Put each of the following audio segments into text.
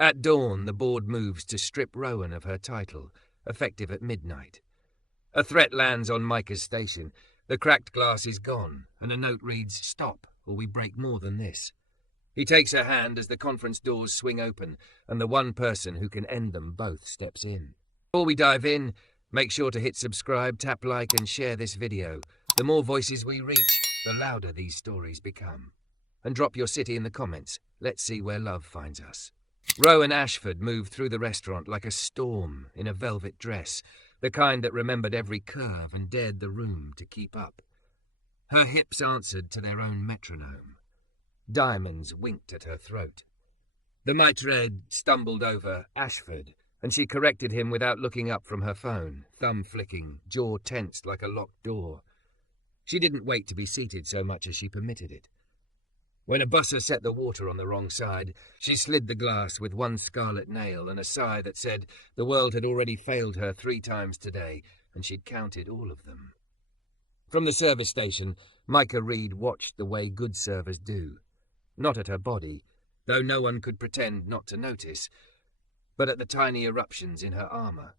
At dawn, the board moves to strip Rowan of her title, effective at midnight. A threat lands on Micah's station. The cracked glass is gone, and a note reads, "Stop, or we break more than this." He takes her hand as the conference doors swing open, and the one person who can end them both steps in. Before we dive in, make sure to hit subscribe, tap like, and share this video. The more voices we reach, the louder these stories become. And drop your city in the comments. Let's see where love finds us. Rowan Ashford moved through the restaurant like a storm in a velvet dress, the kind that remembered every curve and dared the room to keep up. Her hips answered to their own metronome. Diamonds winked at her throat. The maitre stumbled over Ashford, and she corrected him without looking up from her phone, thumb flicking, jaw tensed like a locked door. She didn't wait to be seated so much as she permitted it. When a busser set the water on the wrong side, she slid the glass with one scarlet nail and a sigh that said the world had already failed her 3 times today, and she'd counted all of them. From the service station, Micah Reed watched the way good servers do. Not at her body, though no one could pretend not to notice, but at the tiny eruptions in her armour.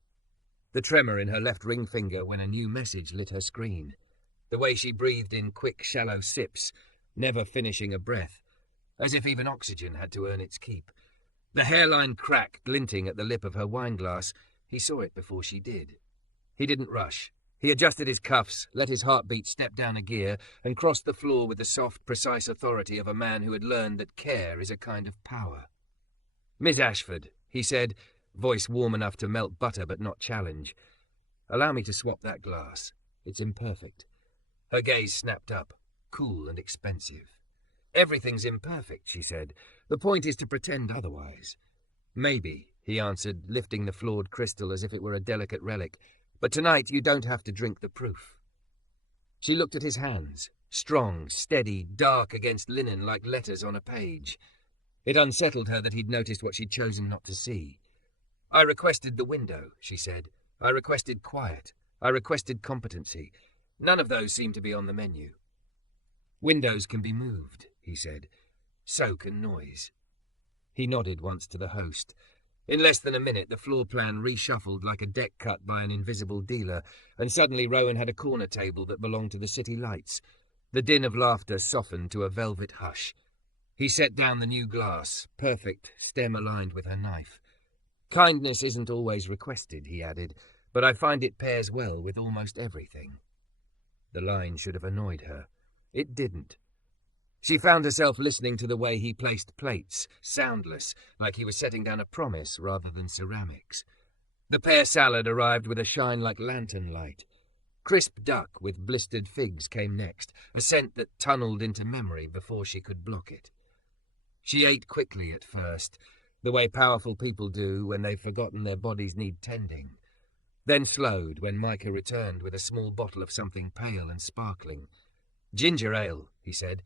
The tremor in her left ring finger when a new message lit her screen. The way she breathed in quick, shallow sips, never finishing a breath, as if even oxygen had to earn its keep. The hairline crack glinting at the lip of her wineglass, he saw it before she did. He didn't rush. He adjusted his cuffs, let his heartbeat step down a gear, and crossed the floor with the soft, precise authority of a man who had learned that care is a kind of power. "Miss Ashford," he said, voice warm enough to melt butter but not challenge. "Allow me to swap that glass. It's imperfect." Her gaze snapped up, cool and expensive. "Everything's imperfect," she said. "The point is to pretend otherwise." "Maybe," he answered, lifting the flawed crystal as if it were a delicate relic. "But tonight you don't have to drink the proof." She looked at his hands, strong, steady, dark against linen like letters on a page. It unsettled her that he'd noticed what she'd chosen not to see. "I requested the window," she said. "I requested quiet. I requested competency. None of those seem to be on the menu." "Windows can be moved," he said. "So can noise." He nodded once to the host. In less than a minute, the floor plan reshuffled like a deck cut by an invisible dealer, and suddenly Rowan had a corner table that belonged to the city lights. The din of laughter softened to a velvet hush. He set down the new glass, perfect, stem-aligned with her knife. "Kindness isn't always requested," he added, "but I find it pairs well with almost everything." The line should have annoyed her. It didn't. She found herself listening to the way he placed plates, soundless, like he was setting down a promise rather than ceramics. The pear salad arrived with a shine like lantern light. Crisp duck with blistered figs came next, a scent that tunneled into memory before she could block it. She ate quickly at first, the way powerful people do when they've forgotten their bodies need tending. Then slowed when Micah returned with a small bottle of something pale and sparkling. "Ginger ale," he said,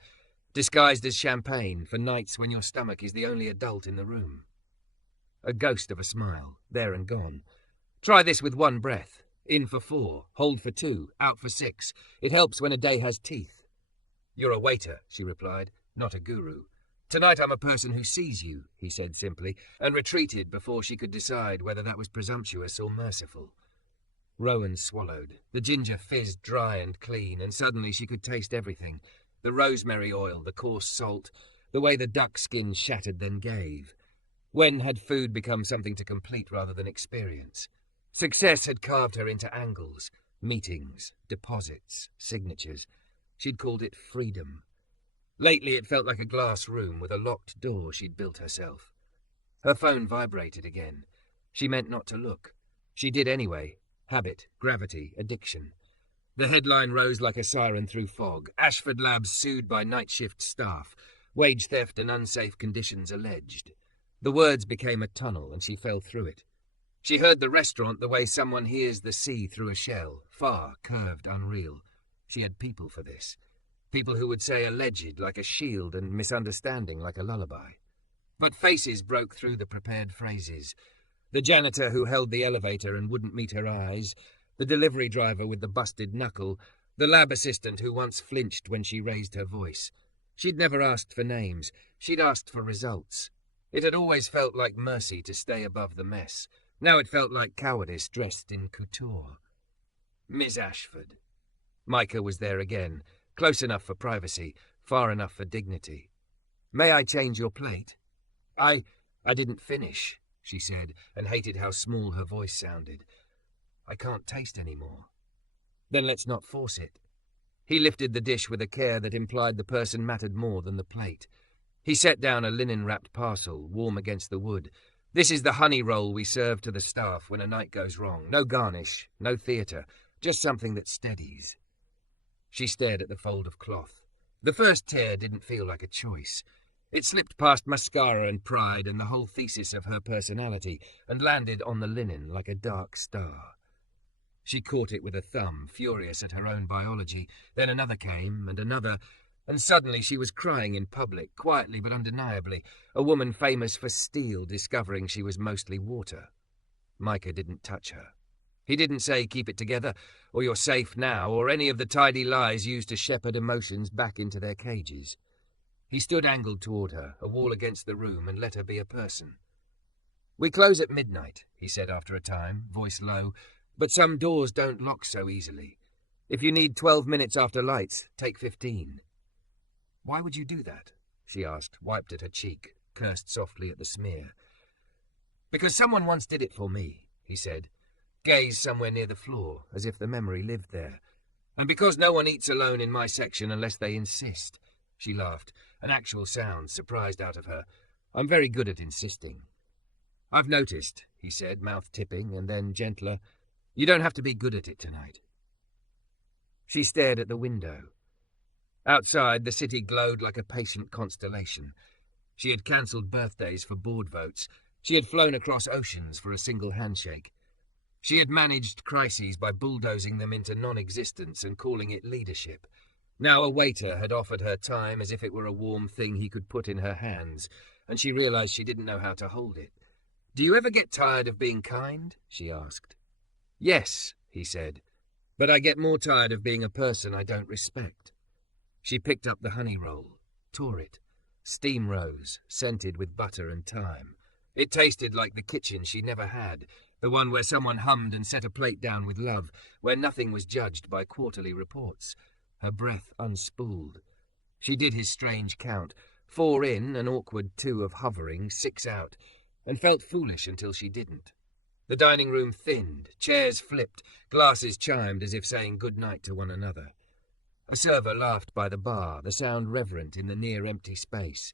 "disguised as champagne for nights when your stomach is the only adult in the room." A ghost of a smile, there and gone. "Try this with 1 breath. In for 4, hold for 2, out for 6. It helps when a day has teeth." "You're a waiter," she replied, "not a guru." "Tonight I'm a person who sees you," he said simply, and retreated before she could decide whether that was presumptuous or merciful. Rowan swallowed. The ginger fizzed dry and clean, and suddenly she could taste everything. The rosemary oil, the coarse salt, the way the duck skin shattered then gave. When had food become something to complete rather than experience? Success had carved her into angles, meetings, deposits, signatures. She'd called it freedom. Lately it felt like a glass room with a locked door she'd built herself. Her phone vibrated again. She meant not to look. She did anyway. Habit, gravity, addiction. The headline rose like a siren through fog. Ashford Labs sued by night shift staff. Wage theft and unsafe conditions alleged. The words became a tunnel, and she fell through it. She heard the restaurant the way someone hears the sea through a shell, far, curved, unreal. She had people for this. People who would say alleged like a shield and misunderstanding like a lullaby. But faces broke through the prepared phrases. The janitor who held the elevator and wouldn't meet her eyes, the delivery driver with the busted knuckle, the lab assistant who once flinched when she raised her voice. She'd never asked for names. She'd asked for results. It had always felt like mercy to stay above the mess. Now it felt like cowardice dressed in couture. Miss Ashford. Micah was there again, close enough for privacy, far enough for dignity. May I change your plate? I didn't finish, she said, and hated how small her voice sounded. I can't taste any more. Then let's not force it. He lifted the dish with a care that implied the person mattered more than the plate. He set down a linen-wrapped parcel, warm against the wood. This is the honey roll we serve to the staff when a night goes wrong. No garnish, no theatre, just something that steadies. She stared at the fold of cloth. The first tear didn't feel like a choice. It slipped past mascara and pride and the whole thesis of her personality and landed on the linen like a dark star. She caught it with a thumb, furious at her own biology. Then another came, and suddenly she was crying in public, quietly but undeniably, a woman famous for steel discovering she was mostly water. Micah didn't touch her. He didn't say, keep it together, or you're safe now, or any of the tidy lies used to shepherd emotions back into their cages. He stood angled toward her, a wall against the room, and let her be a person. We close at midnight, he said after a time, voice low, but some doors don't lock so easily. If you need 12 minutes after lights, take 15. Why would you do that? She asked, wiped at her cheek, cursed softly at the smear. Because someone once did it for me, he said, gazed somewhere near the floor, as if the memory lived there. And because no one eats alone in my section unless they insist. She laughed, an actual sound surprised out of her. I'm very good at insisting. I've noticed, he said, mouth tipping, and then gentler. You don't have to be good at it tonight. She stared at the window. Outside, the city glowed like a patient constellation. She had cancelled birthdays for board votes. She had flown across oceans for a single handshake. She had managed crises by bulldozing them into non-existence and calling it leadership. Now a waiter had offered her time as if it were a warm thing he could put in her hands, and she realized she didn't know how to hold it. Do you ever get tired of being kind? She asked. Yes, he said, but I get more tired of being a person I don't respect. She picked up the honey roll, tore it. Steam rose, scented with butter and thyme. It tasted like the kitchen she never had, the one where someone hummed and set a plate down with love, where nothing was judged by quarterly reports. Her breath unspooled. She did his strange count, 4 in, an awkward 2 of hovering, 6 out, and felt foolish until she didn't. The dining room thinned, chairs flipped, glasses chimed as if saying good night to one another. A server laughed by the bar, the sound reverent in the near-empty space.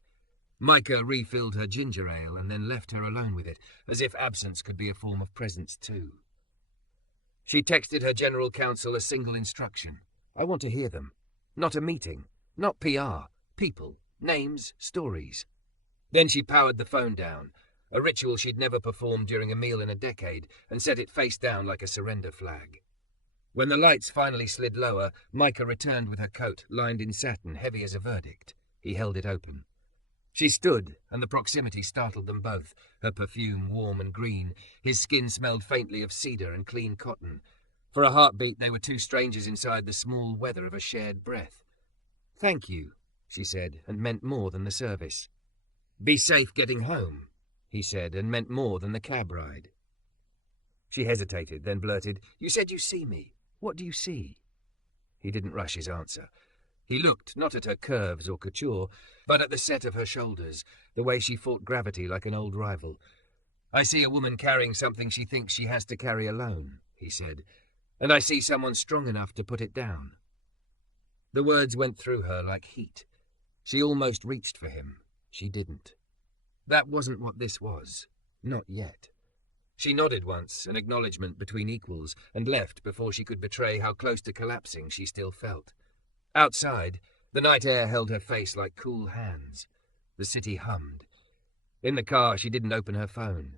Micah refilled her ginger ale and then left her alone with it, as if absence could be a form of presence too. She texted her general counsel a single instruction. I want to hear them. Not a meeting. Not PR. People. Names. Stories. Then she powered the phone down, a ritual she'd never performed during a meal in a decade, and set it face down like a surrender flag. When the lights finally slid lower, Micah returned with her coat, lined in satin, heavy as a verdict. He held it open. She stood, and the proximity startled them both, her perfume warm and green. His skin smelled faintly of cedar and clean cotton. For a heartbeat, they were two strangers inside the small weather of a shared breath. Thank you, she said, and meant more than the service. Be safe getting home, he said, and meant more than the cab ride. She hesitated, then blurted, You said you see me. What do you see? He didn't rush his answer. He looked not at her curves or couture, but at the set of her shoulders, the way she fought gravity like an old rival. I see a woman carrying something she thinks she has to carry alone, he said, and I see someone strong enough to put it down. The words went through her like heat. She almost reached for him. She didn't. That wasn't what this was. Not yet. She nodded once, an acknowledgement between equals, and left before she could betray how close to collapsing she still felt. Outside, the night air held her face like cool hands. The city hummed. In the car, she didn't open her phone.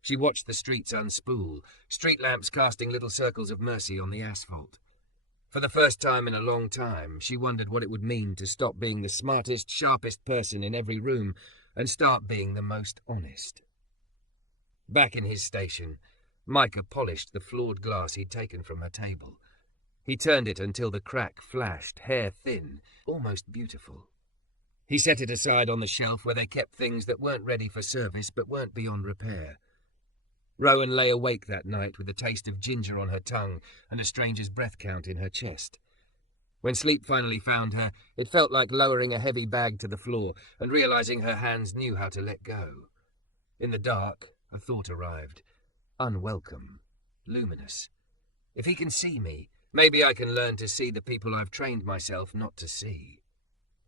She watched the streets unspool, street lamps casting little circles of mercy on the asphalt. For the first time in a long time, she wondered what it would mean to stop being the smartest, sharpest person in every room and start being the most honest. Back in his station, Micah polished the flawed glass he'd taken from her table. He turned it until the crack flashed, hair thin, almost beautiful. He set it aside on the shelf where they kept things that weren't ready for service but weren't beyond repair. Rowan lay awake that night with a taste of ginger on her tongue and a stranger's breath count in her chest. When sleep finally found her, it felt like lowering a heavy bag to the floor and realizing her hands knew how to let go. In the dark, a thought arrived. Unwelcome. Luminous. If he can see me, maybe I can learn to see the people I've trained myself not to see.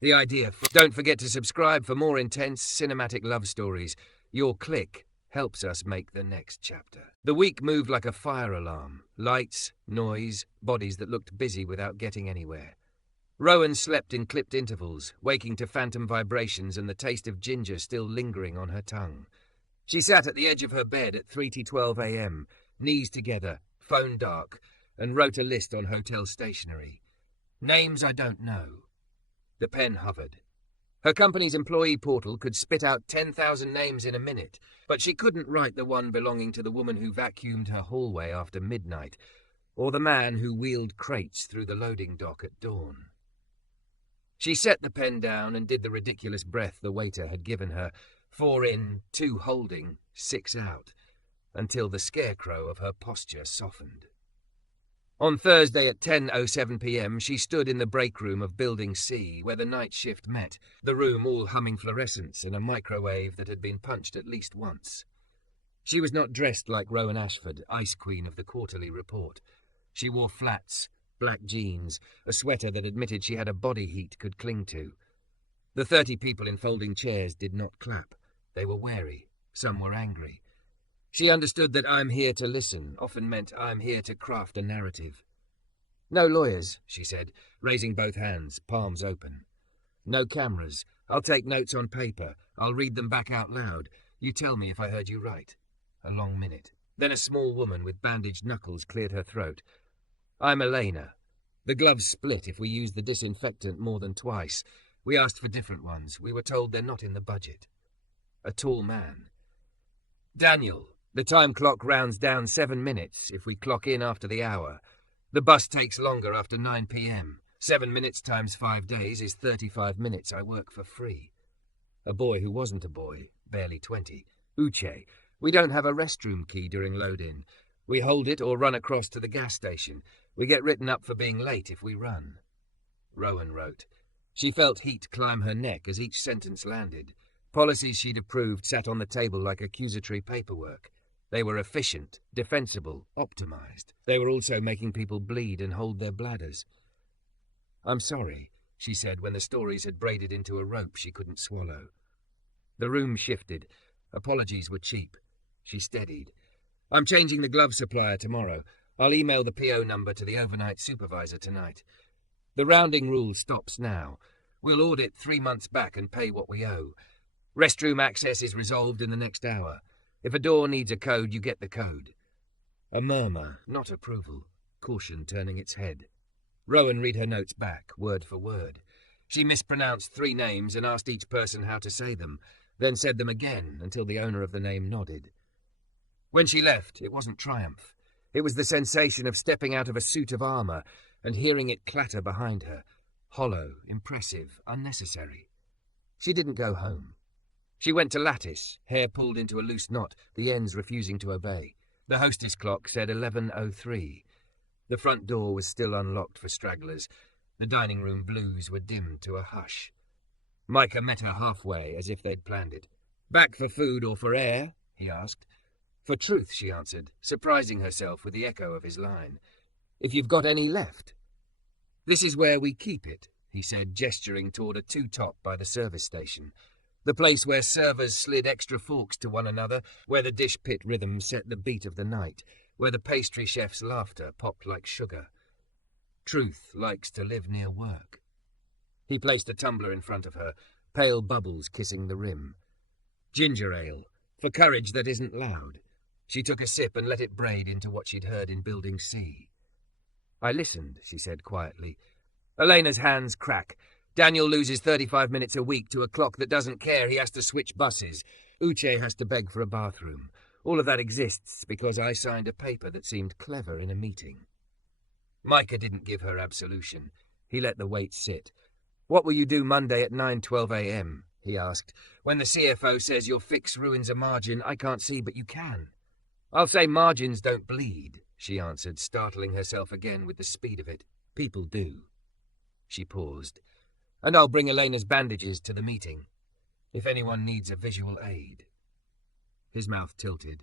The idea. Don't forget to subscribe for more intense cinematic love stories. Your click helps us make the next chapter. The week moved like a fire alarm. Lights, noise, bodies that looked busy without getting anywhere. Rowan slept in clipped intervals, waking to phantom vibrations and the taste of ginger still lingering on her tongue. She sat at the edge of her bed at 3:12 a.m., knees together, phone dark, and wrote a list on hotel stationery. Names I don't know. The pen hovered. Her company's employee portal could spit out 10,000 names in a minute, but she couldn't write the one belonging to the woman who vacuumed her hallway after midnight, or the man who wheeled crates through the loading dock at dawn. She set the pen down and did the ridiculous breath the waiter had given her, 4 in, 2 holding, 6 out, until the scarecrow of her posture softened. On Thursday at 10:07 p.m, she stood in the break room of Building C, where the night shift met, the room all humming fluorescence and a microwave that had been punched at least once. She was not dressed like Rowan Ashford, ice queen of the quarterly report. She wore flats, black jeans, a sweater that admitted she had a body heat could cling to. The 30 people in folding chairs did not clap. They were wary. Some were angry. She understood that "I'm here to listen" often meant "I'm here to craft a narrative." "No lawyers," she said, raising both hands, palms open. "No cameras. I'll take notes on paper. I'll read them back out loud. You tell me if I heard you right." A long minute. Then a small woman with bandaged knuckles cleared her throat. "I'm Elena. The gloves split if we use the disinfectant more than twice. We asked for different ones. We were told they're not in the budget." A tall man. "Daniel. The time clock rounds down 7 minutes if we clock in after the hour. The bus takes longer after 9 p.m. 7 minutes times 5 days is 35 minutes I work for free." A boy who wasn't a boy, barely 20. "Uche. We don't have a restroom key during load-in. We hold it or run across to the gas station. We get written up for being late if we run." Rowan wrote. She felt heat climb her neck as each sentence landed. Policies she'd approved sat on the table like accusatory paperwork. They were efficient, defensible, optimized. They were also making people bleed and hold their bladders. "I'm sorry," she said when the stories had braided into a rope she couldn't swallow. The room shifted. Apologies were cheap. She steadied. "I'm changing the glove supplier tomorrow. I'll email the PO number to the overnight supervisor tonight. The rounding rule stops now. We'll audit 3 months back and pay what we owe. Restroom access is resolved in the next hour. If a door needs a code, you get the code." A murmur, not approval. Caution turning its head. Rowan read her notes back, word for word. She mispronounced 3 names and asked each person how to say them, then said them again until the owner of the name nodded. When she left, it wasn't triumph. It was the sensation of stepping out of a suit of armour and hearing it clatter behind her. Hollow, impressive, unnecessary. She didn't go home. She went to Lattice, hair pulled into a loose knot, the ends refusing to obey. The hostess clock said 11:03. The front door was still unlocked for stragglers. The dining room blues were dimmed to a hush. Micah met her halfway, as if they'd planned it. "Back for food or for air?" he asked. "For truth," she answered, surprising herself with the echo of his line. "If you've got any left." "This is where we keep it," he said, gesturing toward a two-top by the service station. The place where servers slid extra forks to one another, where the dish pit rhythm set the beat of the night, where the pastry chef's laughter popped like sugar. Truth likes to live near work. He placed a tumbler in front of her, pale bubbles kissing the rim. "Ginger ale, for courage that isn't loud." She took a sip and let it braid into what she'd heard in Building C. "I listened," she said quietly. Elena's hands crack. "Daniel loses 35 minutes a week to a clock that doesn't care he has to switch buses. Uche has to beg for a bathroom. All of that exists because I signed a paper that seemed clever in a meeting." Micah didn't give her absolution. He let the weight sit. "What will you do Monday at 9:12 a.m?" he asked. "When the CFO says your fix ruins a margin, I can't see, but you can." "I'll say margins don't bleed," she answered, startling herself again with the speed of it. "People do." She paused. "And I'll bring Elena's bandages to the meeting, if anyone needs a visual aid." His mouth tilted.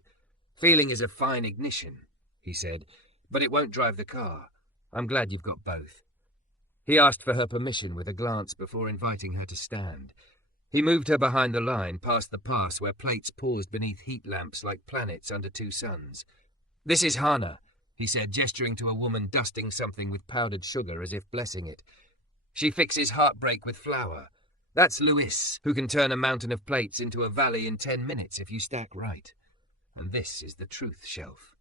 "Feeling is a fine ignition," he said, "but it won't drive the car. I'm glad you've got both." He asked for her permission with a glance before inviting her to stand. He moved her behind the line, past the pass where plates paused beneath heat lamps like planets under two suns. "This is Hana," he said, gesturing to a woman dusting something with powdered sugar as if blessing it. "She fixes heartbreak with flour. That's Luis, who can turn a mountain of plates into a valley in 10 minutes if you stack right. And this is the truth shelf."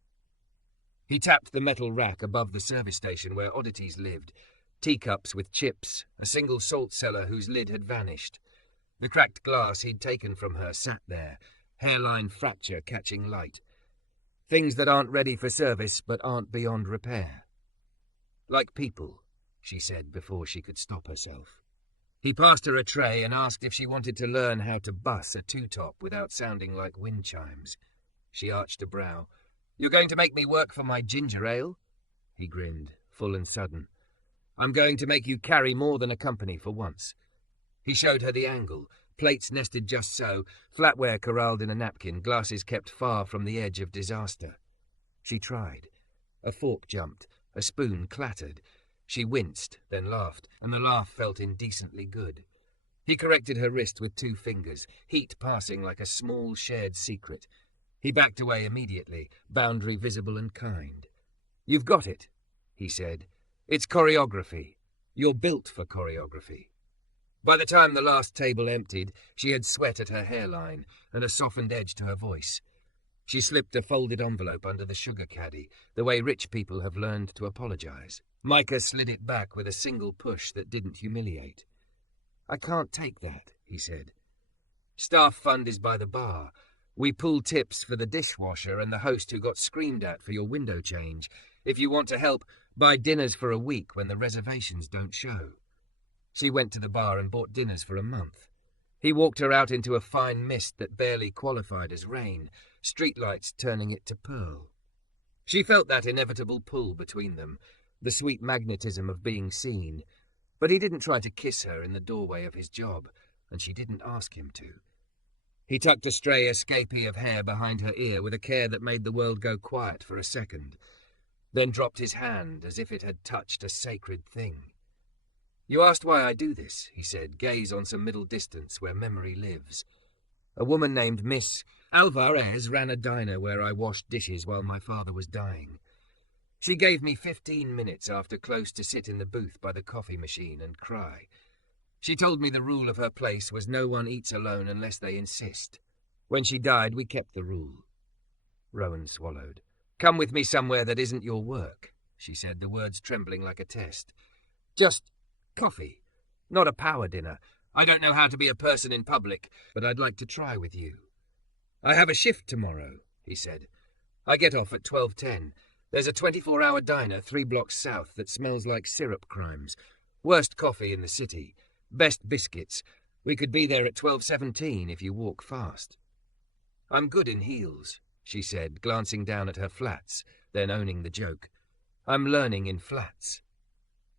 He tapped the metal rack above the service station where oddities lived. Teacups with chips, a single salt cellar whose lid had vanished. The cracked glass he'd taken from her sat there, hairline fracture catching light. Things that aren't ready for service but aren't beyond repair. "Like people," she said before she could stop herself. He passed her a tray and asked if she wanted to learn how to bus a two-top without sounding like wind chimes. She arched a brow. "You're going to make me work for my ginger ale?" He grinned, full and sudden. "I'm going to make you carry more than a company for once." He showed her the angle, plates nested just so, flatware corralled in a napkin, glasses kept far from the edge of disaster. She tried. A fork jumped, a spoon clattered. She winced, then laughed, and the laugh felt indecently good. He corrected her wrist with 2 fingers, heat passing like a small shared secret. He backed away immediately, boundary visible and kind. "You've got it," he said. "It's choreography. You're built for choreography." By the time the last table emptied, she had sweat at her hairline and a softened edge to her voice. She slipped a folded envelope under the sugar caddy, the way rich people have learned to apologize. Micah slid it back with a single push that didn't humiliate. "I can't take that," he said. "Staff fund is by the bar. We pool tips for the dishwasher and the host who got screamed at for your window change. If you want to help, buy dinners for a week when the reservations don't show." She went to the bar and bought dinners for a month. He walked her out into a fine mist that barely qualified as rain, streetlights turning it to pearl. She felt that inevitable pull between them, the sweet magnetism of being seen, but he didn't try to kiss her in the doorway of his job, and she didn't ask him to. He tucked a stray escapee of hair behind her ear with a care that made the world go quiet for a second, then dropped his hand as if it had touched a sacred thing. "You asked why I do this," he said, gaze on some middle distance where memory lives. "A woman named Miss Alvarez ran a diner where I washed dishes while my father was dying. She gave me 15 minutes after close to sit in the booth by the coffee machine and cry. She told me the rule of her place was no one eats alone unless they insist. When she died, we kept the rule." Rowan swallowed. "Come with me somewhere that isn't your work," she said, the words trembling like a test. "Just coffee, not a power dinner. I don't know how to be a person in public, but I'd like to try with you." "I have a shift tomorrow," he said. "I get off at 12:10. There's a 24-hour diner 3 blocks south that smells like syrup crimes. Worst coffee in the city. Best biscuits. We could be there at 12:17 if you walk fast." "I'm good in heels," she said, glancing down at her flats, then owning the joke. "I'm learning in flats."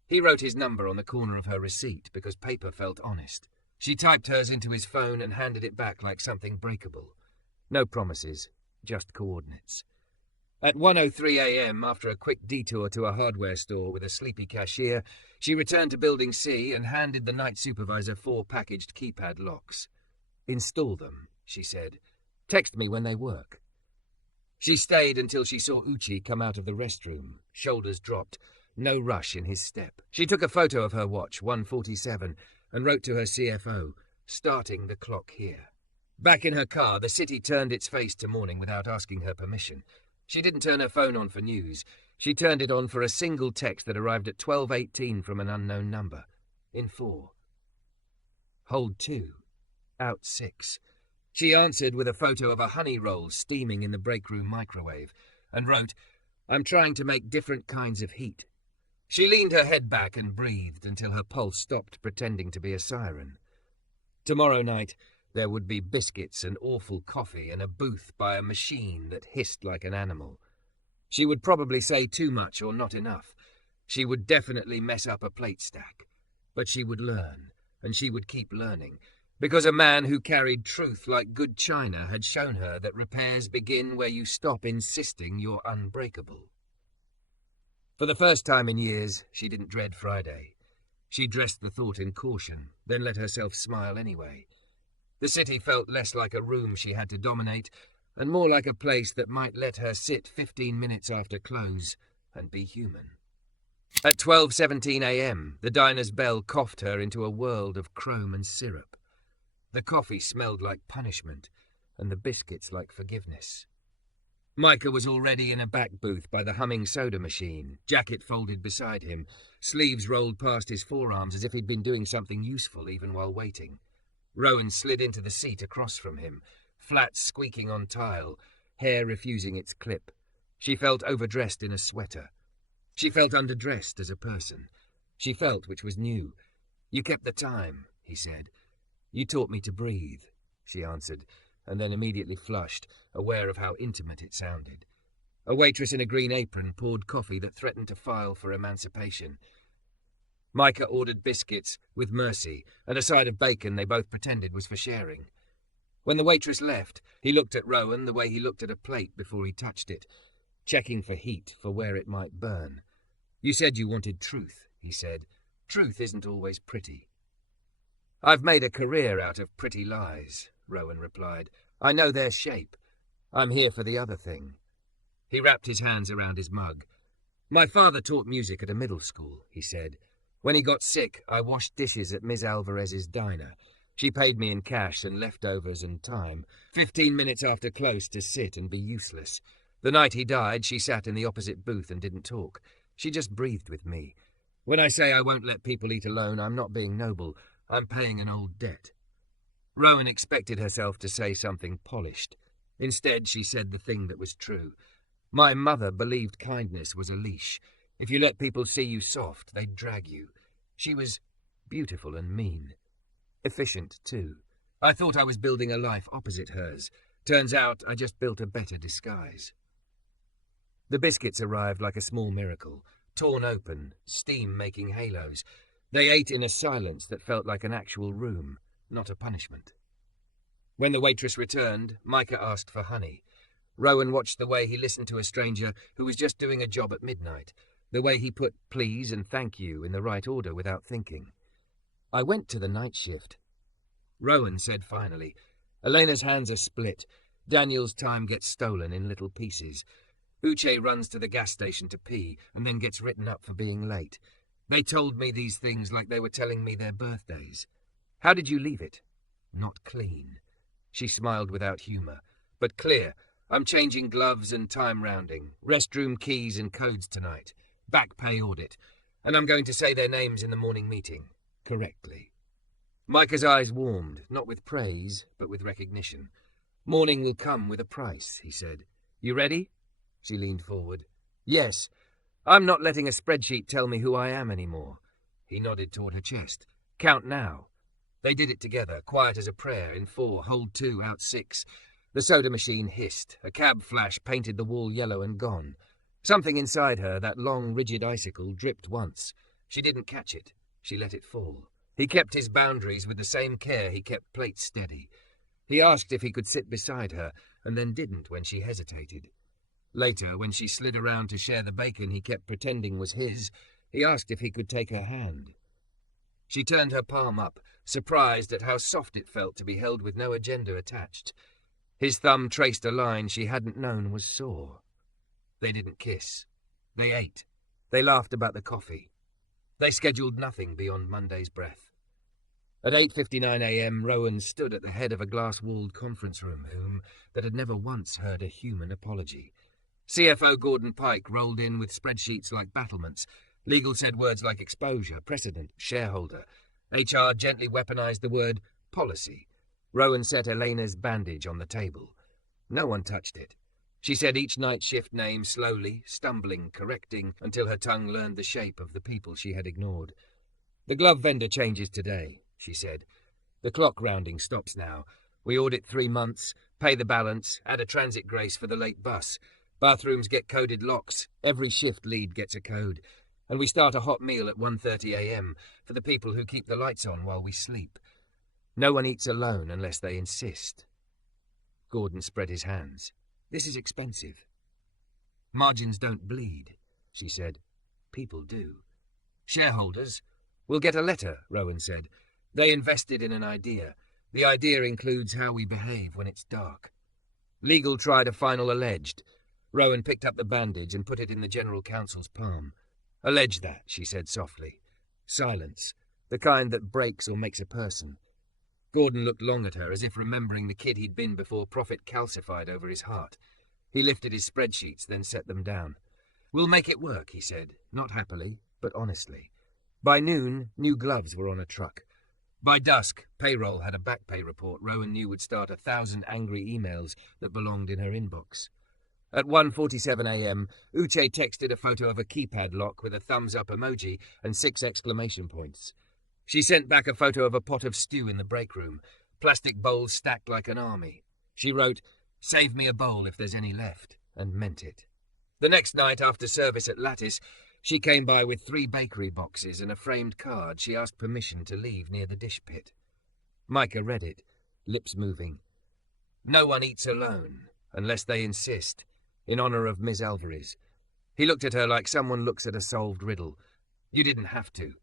He wrote his number on the corner of her receipt because paper felt honest. She typed hers into his phone and handed it back like something breakable. No promises, just coordinates. At 1:03 a.m., after a quick detour to a hardware store with a sleepy cashier, she returned to Building C and handed the night supervisor 4 packaged keypad locks. "Install them," she said. "Text me when they work." She stayed until she saw Uchi come out of the restroom, shoulders dropped, no rush in his step. She took a photo of her watch, 1:47, and wrote to her CFO, "Starting the clock here." Back in her car, the city turned its face to morning without asking her permission. She didn't turn her phone on for news. She turned it on for a single text that arrived at 12:18 from an unknown number. In 4. Hold 2. Out 6. She answered with a photo of a honey roll steaming in the break room microwave, and wrote, "I'm trying to make different kinds of heat. She leaned her head back and breathed until her pulse stopped pretending to be a siren. Tomorrow night there would be biscuits and awful coffee and a booth by a machine that hissed like an animal. She would probably say too much or not enough. She would definitely mess up a plate stack. But she would learn, and she would keep learning, because a man who carried truth like good china had shown her that repairs begin where you stop insisting you're unbreakable. For the first time in years, she didn't dread Friday. She dressed the thought in caution, then let herself smile anyway. The city felt less like a room she had to dominate, and more like a place that might let her sit 15 minutes after close and be human. At 12:17 a.m., the diner's bell coughed her into a world of chrome and syrup. The coffee smelled like punishment, and the biscuits like forgiveness. Micah was already in a back booth by the humming soda machine, jacket folded beside him, sleeves rolled past his forearms as if he'd been doing something useful even while waiting. Rowan slid into the seat across from him, flat squeaking on tile, hair refusing its clip. She felt overdressed in a sweater. She felt underdressed as a person. She felt, which was new. "You kept the time," he said. "You taught me to breathe," she answered, and then immediately flushed, aware of how intimate it sounded. A waitress in a green apron poured coffee that threatened to file for emancipation. Micah ordered biscuits, with mercy, and a side of bacon they both pretended was for sharing. When the waitress left, he looked at Rowan the way he looked at a plate before he touched it, checking for heat, for where it might burn. "You said you wanted truth," he said. "Truth isn't always pretty." "I've made a career out of pretty lies," Rowan replied. "I know their shape. I'm here for the other thing." He wrapped his hands around his mug. "My father taught music at a middle school," he said. "When he got sick, I washed dishes at Ms. Alvarez's diner. She paid me in cash and leftovers and time, 15 minutes after close to sit and be useless. The night he died, she sat in the opposite booth and didn't talk. She just breathed with me. When I say I won't let people eat alone, I'm not being noble. I'm paying an old debt." Rowan expected herself to say something polished. Instead, she said the thing that was true. "My mother believed kindness was a leash. If you let people see you soft, they'd drag you. She was beautiful and mean. Efficient, too. I thought I was building a life opposite hers. Turns out I just built a better disguise." The biscuits arrived like a small miracle, torn open, steam making halos. They ate in a silence that felt like an actual room, not a punishment. When the waitress returned, Micah asked for honey. Rowan watched the way he listened to a stranger who was just doing a job at midnight, the way he put please and thank you in the right order without thinking. "I went to the night shift," Rowan said finally. "Elena's hands are split. Daniel's time gets stolen in little pieces. Uche runs to the gas station to pee and then gets written up for being late. They told me these things like they were telling me their birthdays. How did you leave it?" "Not clean." She smiled without humour. "But clear. I'm changing gloves and time rounding, restroom keys and codes tonight, back pay audit, and I'm going to say their names in the morning meeting. Correctly." Micah's eyes warmed, not with praise, but with recognition. "Morning will come with a price," he said. "You ready?" She leaned forward. "Yes. I'm not letting a spreadsheet tell me who I am anymore." He nodded toward her chest. "Count now." They did it together, quiet as a prayer, in 4, hold 2, out 6. The soda machine hissed. A cab flash painted the wall yellow and gone. Something inside her, that long, rigid icicle, dripped once. She didn't catch it. She let it fall. He kept his boundaries with the same care he kept plates steady. He asked if he could sit beside her, and then didn't when she hesitated. Later, when she slid around to share the bacon he kept pretending was his, he asked if he could take her hand. She turned her palm up, surprised at how soft it felt to be held with no agenda attached. His thumb traced a line she hadn't known was sore. They didn't kiss. They ate. They laughed about the coffee. They scheduled nothing beyond Monday's breath. At 8:59 a.m., Rowan stood at the head of a glass-walled conference room that had never once heard a human apology. CFO Gordon Pike rolled in with spreadsheets like battlements. Legal said words like exposure, precedent, shareholder. HR gently weaponized the word policy. Rowan set Elena's bandage on the table. No one touched it. She said each night shift name slowly, stumbling, correcting, until her tongue learned the shape of the people she had ignored. The glove vendor changes today, she said. The clock rounding stops now. We audit 3 months, pay the balance, add a transit grace for the late bus. Bathrooms get coded locks, every shift lead gets a code. And we start a hot meal at 1:30 a.m. for the people who keep the lights on while we sleep. No one eats alone unless they insist. Gordon spread his hands. This is expensive. Margins don't bleed, she said. People do. Shareholders? We'll get a letter, Rowan said. They invested in an idea. The idea includes how we behave when it's dark. Legal tried a final alleged. Rowan picked up the bandage and put it in the General Counsel's palm. Allege that, she said softly. Silence, the kind that breaks or makes a person. Gordon looked long at her, as if remembering the kid he'd been before Prophet calcified over his heart. He lifted his spreadsheets, then set them down. We'll make it work, he said, not happily, but honestly. By noon, new gloves were on a truck. By dusk, payroll had a back pay report Rowan knew would start 1,000 angry emails that belonged in her inbox. At 1:47 a.m., Uche texted a photo of a keypad lock with a thumbs-up emoji and 6 exclamation points. She sent back a photo of a pot of stew in the break room, plastic bowls stacked like an army. She wrote, "Save me a bowl if there's any left," and meant it. The next night, after service at Lattice, she came by with 3 bakery boxes and a framed card she asked permission to leave near the dish pit. Micah read it, lips moving. No one eats alone, unless they insist, in honor of Miss Alvarez. He looked at her like someone looks at a solved riddle. You didn't have to.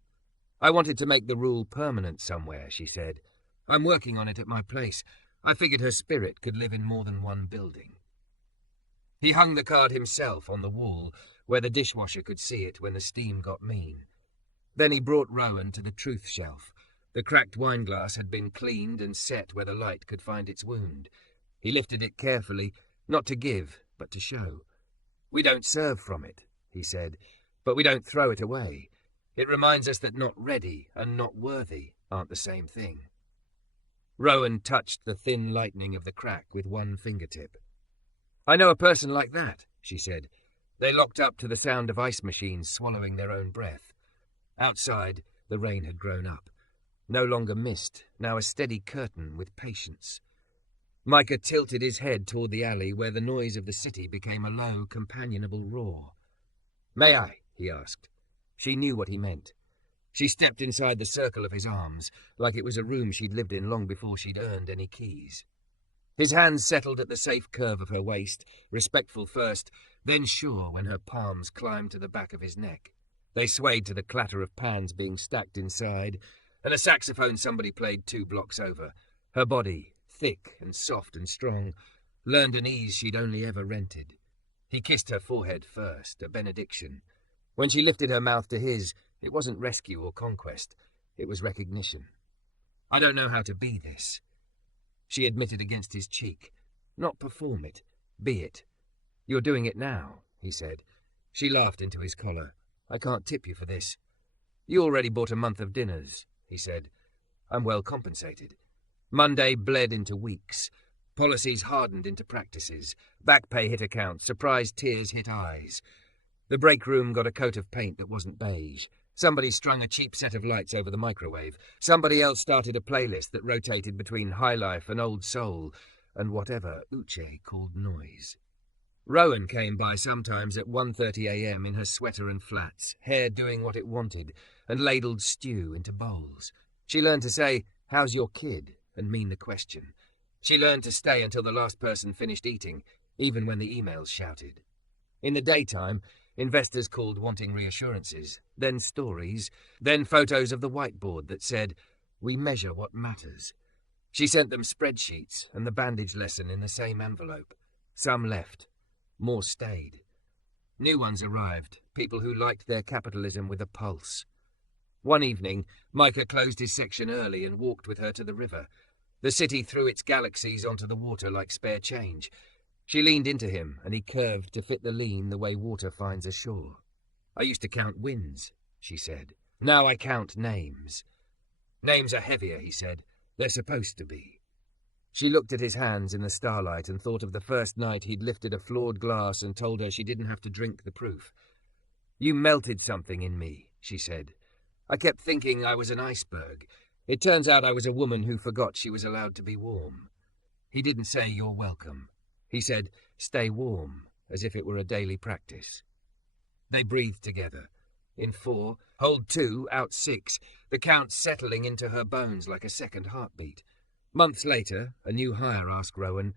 I wanted to make the rule permanent somewhere, she said. I'm working on it at my place. I figured her spirit could live in more than one building. He hung the card himself on the wall, where the dishwasher could see it when the steam got mean. Then he brought Rowan to the truth shelf. The cracked wineglass had been cleaned and set where the light could find its wound. He lifted it carefully, not to give, but to show. We don't serve from it, he said, but we don't throw it away. It reminds us that not ready and not worthy aren't the same thing. Rowan touched the thin lightning of the crack with one fingertip. I know a person like that, she said. They locked up to the sound of ice machines swallowing their own breath. Outside, the rain had grown up. No longer mist, now a steady curtain with patience. Micah tilted his head toward the alley where the noise of the city became a low, companionable roar. May I? He asked. She knew what he meant. She stepped inside the circle of his arms, like it was a room she'd lived in long before she'd earned any keys. His hands settled at the safe curve of her waist, respectful first, then sure when her palms climbed to the back of his neck. They swayed to the clatter of pans being stacked inside, and a saxophone somebody played 2 blocks over. Her body, thick and soft and strong, learned an ease she'd only ever rented. He kissed her forehead first, a benediction. When she lifted her mouth to his, it wasn't rescue or conquest. It was recognition. I don't know how to be this. She admitted against his cheek. Not perform it. Be it. You're doing it now, he said. She laughed into his collar. I can't tip you for this. You already bought a month of dinners, he said. I'm well compensated. Monday bled into weeks. Policies hardened into practices. Back pay hit accounts. Surprise tears hit eyes. The break room got a coat of paint that wasn't beige. Somebody strung a cheap set of lights over the microwave. Somebody else started a playlist that rotated between high life and old soul and whatever Uche called noise. Rowan came by sometimes at 1:30 a.m. in her sweater and flats, hair doing what it wanted, and ladled stew into bowls. She learned to say, "How's your kid?" and mean the question. She learned to stay until the last person finished eating, even when the emails shouted. In the daytime, investors called wanting reassurances, then stories, then photos of the whiteboard that said, "We measure what matters." She sent them spreadsheets and the bandage lesson in the same envelope. Some left. More stayed. New ones arrived, people who liked their capitalism with a pulse. One evening, Micah closed his section early and walked with her to the river. The city threw its galaxies onto the water like spare change. She leaned into him, and he curved to fit the lean the way water finds a shore. I used to count wins, she said. Now I count names. Names are heavier, he said. They're supposed to be. She looked at his hands in the starlight and thought of the first night he'd lifted a flawed glass and told her she didn't have to drink the proof. "You melted something in me," she said. "I kept thinking I was an iceberg. It turns out I was a woman who forgot she was allowed to be warm." He didn't say "you're welcome." He said "stay warm," as if it were a daily practice. They breathed together. In 4, hold 2, out 6, the count settling into her bones like a second heartbeat. Months later, a new hire asked Rowan,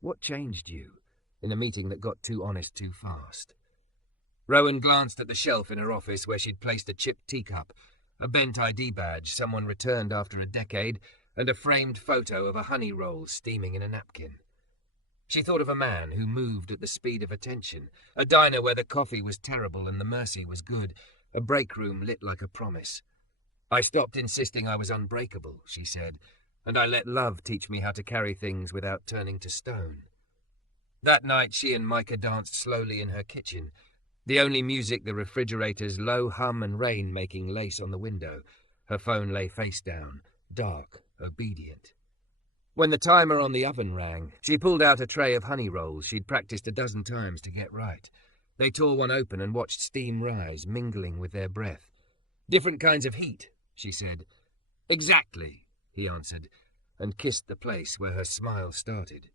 "What changed you?" in a meeting that got too honest too fast. Rowan glanced at the shelf in her office where she'd placed a chipped teacup, a bent ID badge someone returned after a decade, and a framed photo of a honey roll steaming in a napkin. She thought of a man who moved at the speed of attention, a diner where the coffee was terrible and the mercy was good, a break room lit like a promise. "I stopped insisting I was unbreakable," she said, "and I let love teach me how to carry things without turning to stone." That night she and Micah danced slowly in her kitchen, the only music the refrigerator's low hum and rain making lace on the window. Her phone lay face down, dark, obedient. When the timer on the oven rang, she pulled out a tray of honey rolls she'd practiced a dozen times to get right. They tore one open and watched steam rise, mingling with their breath. "Different kinds of heat," she said. "Exactly," he answered, and kissed the place where her smile started.